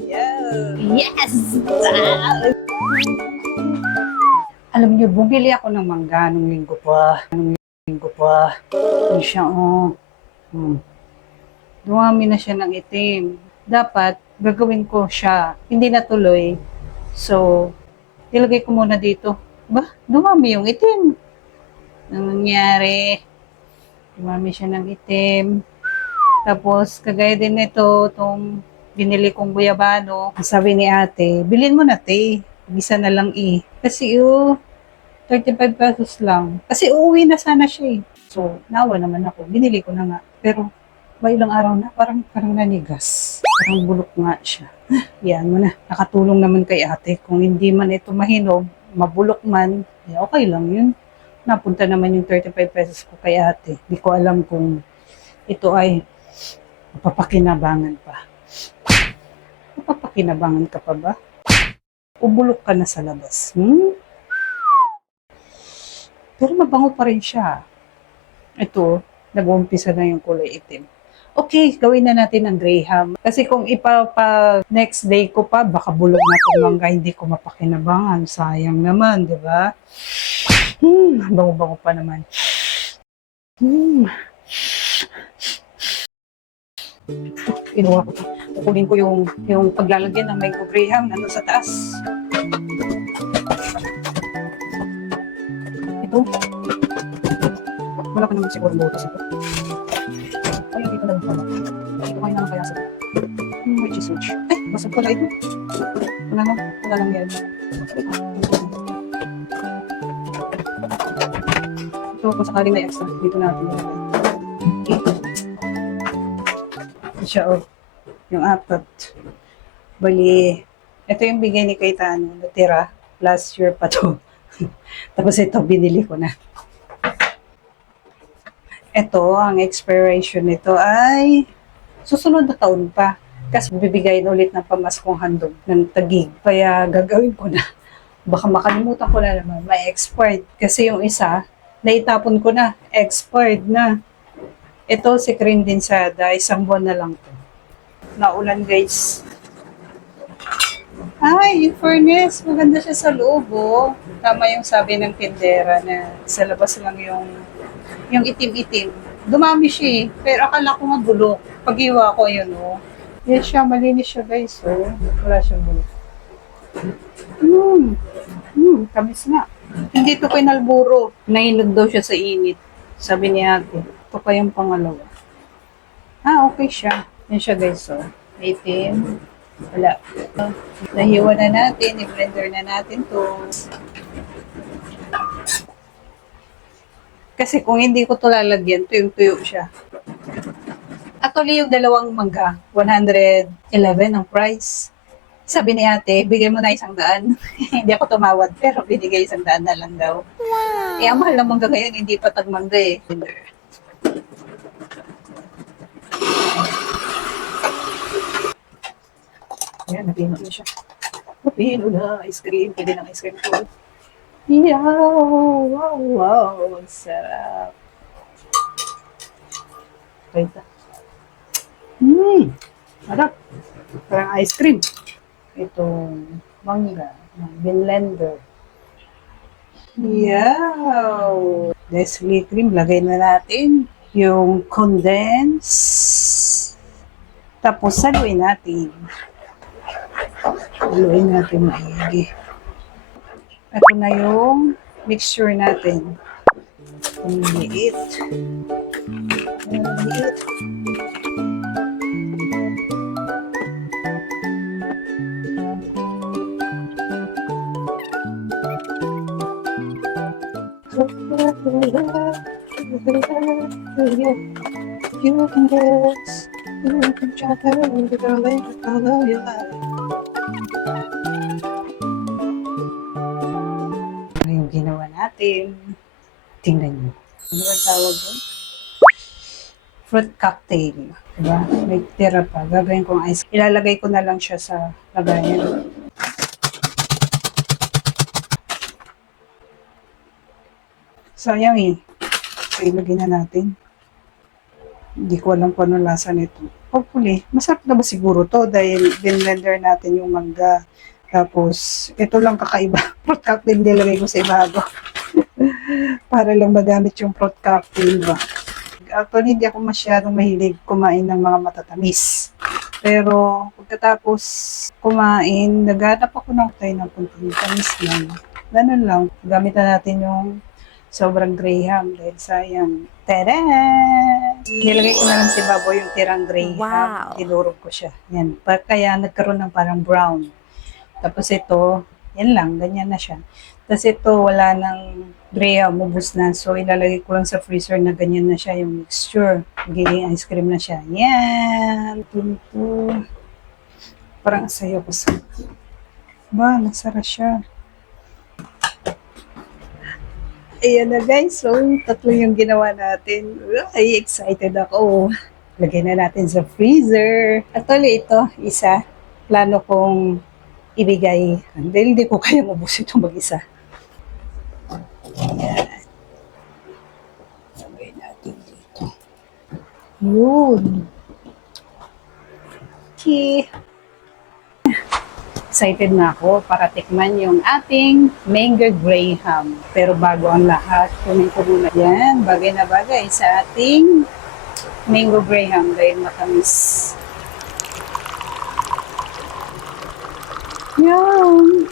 Yeah. Yes! Alam niyo, bumili ako ng mangga nung linggo pa. Yun siya, oh. Dumami na siya ng itim. Dapat, gagawin ko siya. Hindi natuloy. So, ilagay ko muna dito. Ba, dumami yung itim. Anong nangyari? Dumami siya ng itim. Tapos, kagaya din nito, itong binili kong guyabano. Sabi ni ate, bilhin mo na te. Isa na lang eh. Kasi 35 pesos lang. Kasi uuwi na sana siya eh. So, nawa naman ako. Binili ko na nga. Pero, may ilang araw na, parang nanigas. Parang bulok nga siya. Yan mo na. Nakatulong naman kay ate. Kung hindi man ito mahinog, mabulok man, okay lang yun. Napunta naman yung 35 pesos ko kay ate. Hindi ko alam kung ito ay mapapakinabangan pa. Mapapakinabangan ka pa ba? Ubulok ka na sa labas. Pero mabango pa rin siya. Ito, nag-uumpisa na yung kulay itim. Okay, gawin na natin ang graham. Kasi kung next day ko pa, baka bulog na itong mangga, hindi ko mapakinabangan. Sayang naman, di ba? Bango-bango pa naman. Inuha ko. Kukunin ko yung paglalagyan ng mango graham nandun sa taas. Ito. Wala pa naman siguro butas ito. Ay, dito na lang pala. Dito kayo na lang kaya sa which. Ay, basag pala ito. Wala lang yan. Ito, kung sakaling may extra, dito natin nilagay. Okay. Siya, yung apat. Bali, ito yung bigay ni Cayetano, natira. Last year pa to. Tapos ito, binili ko na. Ito, ang expiration nito ay susunod na taon pa. Kasi bibigayin ulit ng pamaskong handog ng tagig. Kaya gagawin ko na. Baka makalimutan ko na naman, may expired. Kasi yung isa, naitapon ko na, expired na. Ito, si cream dinsada, 1 buwan na lang to. Naulan, guys. Ay, in fairness, maganda siya sa loob, oh. Tama yung sabi ng tindera na sa labas lang yung itim-itim. Dumami siya eh. Pero akala ko nga bulok. Pag-iwa ko yun, oh. Yan siya, malinis siya, guys, oh. Wala siyang bulok. Kamis nga. Hindi ito pinalburo. Nahinog daw siya sa init. Sabi ni ate. Ito pa yung pangalawa. Okay siya. Yan siya, guys, oh. Itim. Wala. Nahiwa na natin. I-blender na natin to. Kasi kung hindi ko ito lalagyan, tuyong-tuyo siya. Actually, yung dalawang mangga, 111 ang price. Sabi ni ate, bigay mo na 100. Hindi ako tumawad, pero binigay 100 na lang daw. Wow. Ang mahal ng mangga ngayon, hindi pa tagmangga eh. Ayan, napino na siya. Napino na, ice cream. Pwede ng ice cream ko. Wow, ang sarap. Kaita. Sarap. Parang ice cream. Itong mangga, blender. Wow! Nestle cream, lagay na natin yung condense. Tapos saluin natin. Haluin natin maigi. Ito na yung mixture natin. Ang liit. You can guess, you can try to follow your life. Ano yung ginawa natin? Tingnan nyo. Ano ba tawag doon? Fruit cocktail. Diba? May tira pa. Gagawin kong ice. Ilalagay ko na lang siya sa lagayan. Sayang eh. So, ilagay na natin. Hindi ko alam kung ano lasa nito. hopefully, masarap na ba siguro to dahil binlender natin yung mangga. Tapos, ito lang kakaiba. Fruit cocktail nilagay ko sa ibabaw. Para lang magamit yung fruit cocktail ba. Actually, hindi ako masyadong mahilig kumain ng mga matatamis. Pero, pagkatapos kumain, naghanap ako ng tayo ng kunting tamis lang. Ganun lang. Gamit na natin yung sobrang graham dahil sayang. Tada! Nilagay ko na lang si Baboy yung tirang graham. Wow. Tinurog ko siya. Yan. Kaya nagkaroon ng parang brown. Tapos ito, yan lang, ganyan na siya. Tapos ito, wala nang graham, ubus na. So, ilalagay ko lang sa freezer na ganyan na siya yung mixture. Magiging ice cream na siya. Yan! Ito. Parang sayo ko sa... Ba, nasara siya. Ayan na guys, so tatlo yung ginawa natin. Ay, excited ako. Lagay na natin sa freezer. Actually, ito, isa. Plano kong ibigay. Dahil hindi ko kaya mabusin ito mag-isa. Ayan. Lagay natin dito. Yun. Okay. Excited na ako para tikman yung ating mango graham. Pero bago ang lahat, kunin ko muna yan. Bagay na bagay sa ating mango graham dahil matamis. Yan.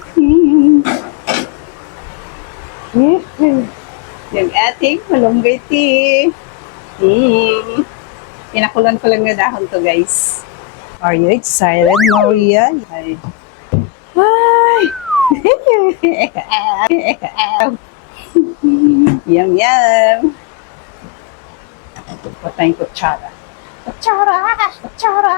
Yung ating malunggay tea. Pinakulan ko lang na dahon to guys. Are you excited, Maria? Ay. Yum, yum. Patayin ko kutsara. Kutsara! Kutsara!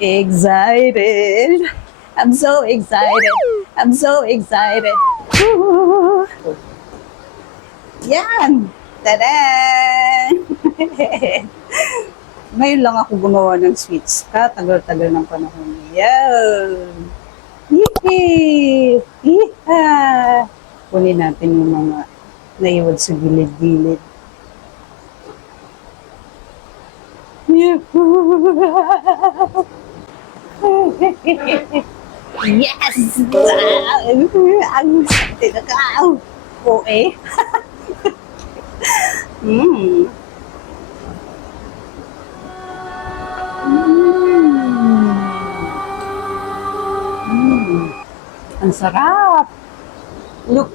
Excited! I'm so excited! I'm so excited! Woo! Yan! Tada! Ngayon lang ako gumawa ng sweets. Tagal-tagal ng panahon. Yan! Yee! Yeeha! Kunin natin yung mga naiwad sa gilid-gilid. Yes! Ang sakit na ka! Oo eh. Ang sarap! Look!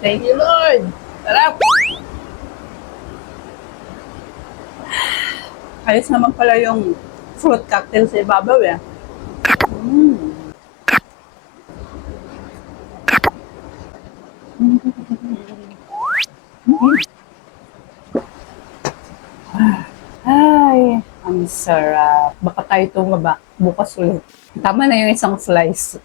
Thank you, Lord! Sarap! Ayos naman pala yung fruit cocktail sa ibabaw eh. Ay, ang sarap. Baka tayo tumaba bukas ulit. Tama na yung isang slice.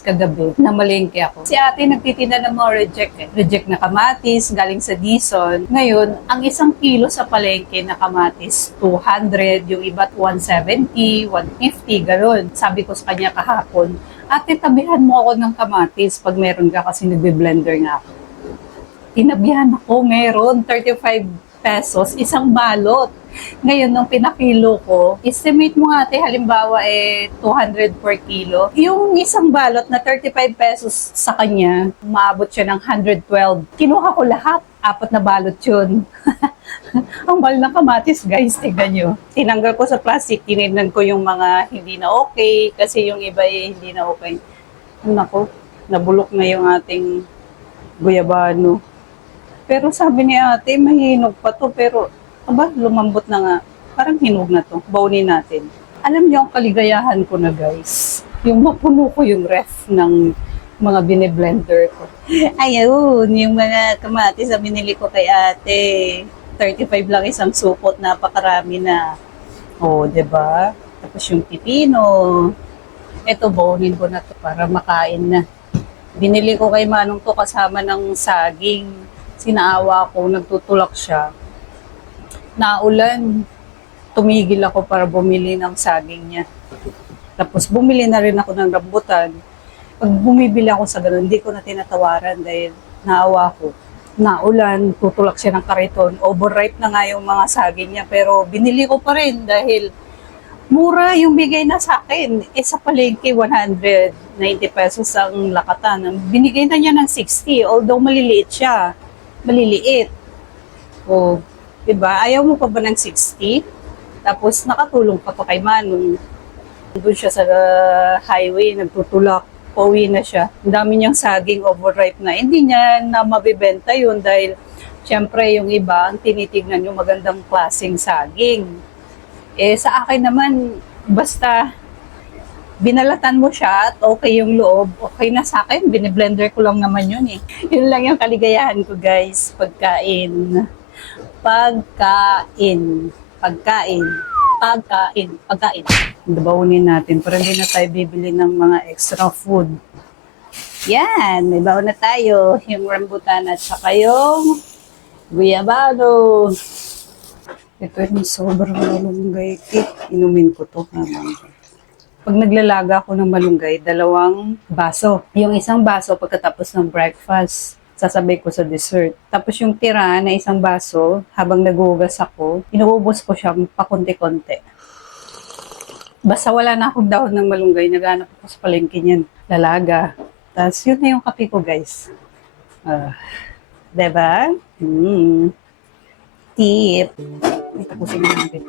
Kagabi, namalengke ako. Si ate nagtitinda ng mga reject eh. Reject na kamatis, galing sa Dison. Ngayon, ang isang kilo sa palengke na kamatis, 200, yung iba't 170, 150, gano'n. Sabi ko sa kanya kahapon, ate, tabihan mo ako ng kamatis pag meron ka kasi nagbe-blender nga ako. Tinabihan ako, meron, 35 pesos, isang balot. Ngayon, nung pinakilo ko, estimate mo nga, halimbawa, 200 per kilo. Yung isang balot na 35 pesos sa kanya, maabot siya ng 112. Kinuha ko lahat, 4 na balot yun. Ang mahal ng kamatis, guys, tignan nyo. Tinanggal ko sa plastic, tinignan ko yung mga hindi na okay, kasi yung iba hindi na okay. Nako, nabulok na yung ating guyabano. Pero sabi ni ate, mahinog pa to, pero lumambot na nga. Parang hinog na to. Baunin natin. Alam niyo ang kaligayahan ko na guys. Yung mapuno ko yung ref ng mga bine-blender ko. Ayun, yung mga kamatis na binili ko kay ate. 35 lang isang supot, napakarami na. Oh, 'di ba? Tapos yung pipino. Ito, baunin ko na to para makain na. Binili ko kay Manong to kasama ng saging. Sinaawa ko, nagtutulak siya. Naulan. tumigil ako para bumili ng saging niya. Tapos bumili na rin ako ng rambutan. Pag bumibili ako sa ganun, hindi ko na tinatawaran dahil naawa ko. Naulan, tutulak siya ng kariton. Overripe na nga yung mga saging niya, pero binili ko pa rin dahil mura yung bigay na sa akin. Sa palengke, 190 pesos ang lakatan. Binigay na niya ng 60, although maliliit siya. Maliliit. O, diba? Ayaw mo pa ba ng 60? Tapos nakatulong ka pa kay Manong. Doon siya sa highway, nagtutulak. Pauwi na siya. Ang dami niyang saging overripe na. Hindi niya na mabibenta yun dahil syempre yung iba, ang tinitignan yung magandang klaseng saging. Sa akin naman, basta binalatan mo siya at okay yung loob, okay na sa akin. Biniblender ko lang naman yun eh. Yun lang yung kaligayahan ko guys. Pagkain. Pagkain. Pagkain. Pagkain. Pagkain. Bawunin natin para hindi na tayo bibili ng mga extra food. Yan, may baon na tayo. Yung rambutan at saka yung guyabano. Ito yung sobrang malunggay cake. Inumin ko to habang. Pag naglalaga ako ng malunggay, 2 baso. Yung isang baso pagkatapos ng breakfast, sasabay ko sa dessert. Tapos yung tira na 1 baso, habang nagugas ako, inuubos ko siya pakunti-konti. Basta wala na akong dahon ng malunggay, naghanap ako sa palengke niyan. Lalaga. Tapos yun na yung kape ko, guys. Diba? Tip. Ay, tapusin na natin.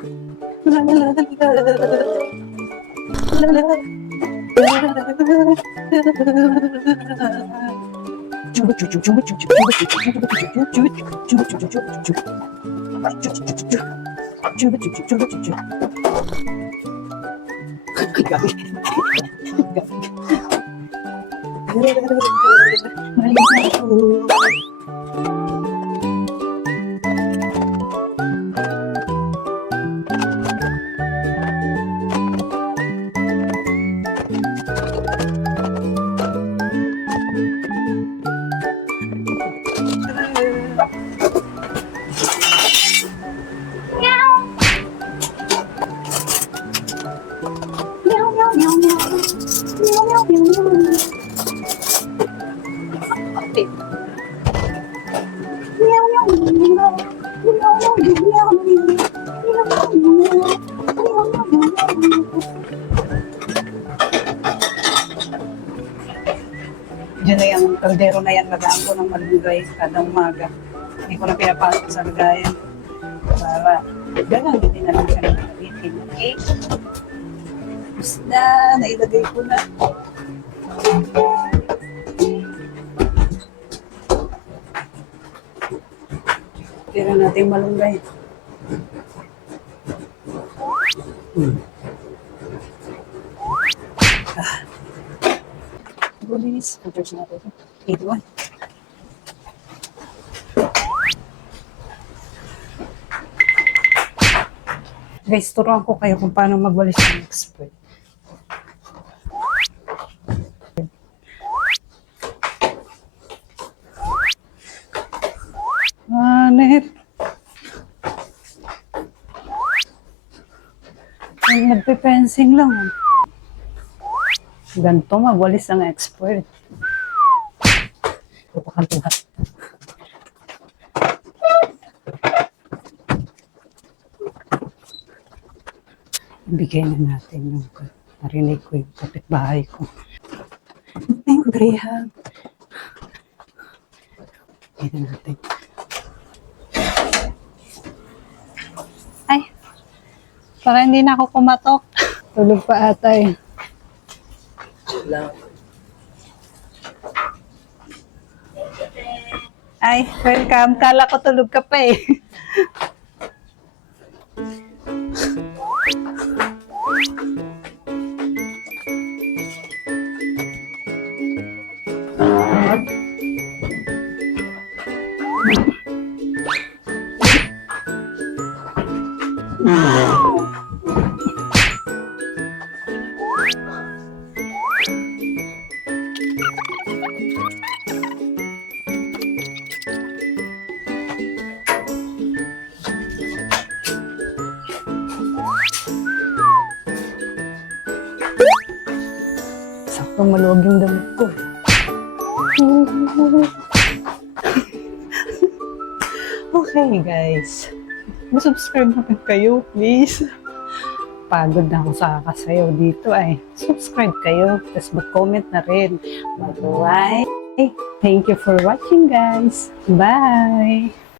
Diyan na yung kaldero na yan, lagaan ko ng malunggay kada umaga. Hindi ko na pinapasok sa lagayan. Para ganun, hindi na lang siya nagkabitin. Okay? Tapos na, nailagay ko na. Tira natin malunggay. Bulis. Pag-charge natin. 81. Guys, turuan ko kayo kung paano magwalis ng expert. Net. Nagpe-fencing lang. Ganito magwalis ang expert. Pupakantuhan. Bigay na natin yung narinig ko yung kapitbahay ko. Thank you, Graham. Bigay na natin. Ay, para hindi na ako kumatok. Tulog pa ata eh. Ay, welcome. Kala ko tulog ka pa eh. pang maluwag yung damit ko. Okay, guys. Subscribe naman kayo, please. Pagod na ako sa kakasayaw dito ay. Subscribe kayo, tapos mag-comment na rin. Bye! Thank you for watching, guys. Bye!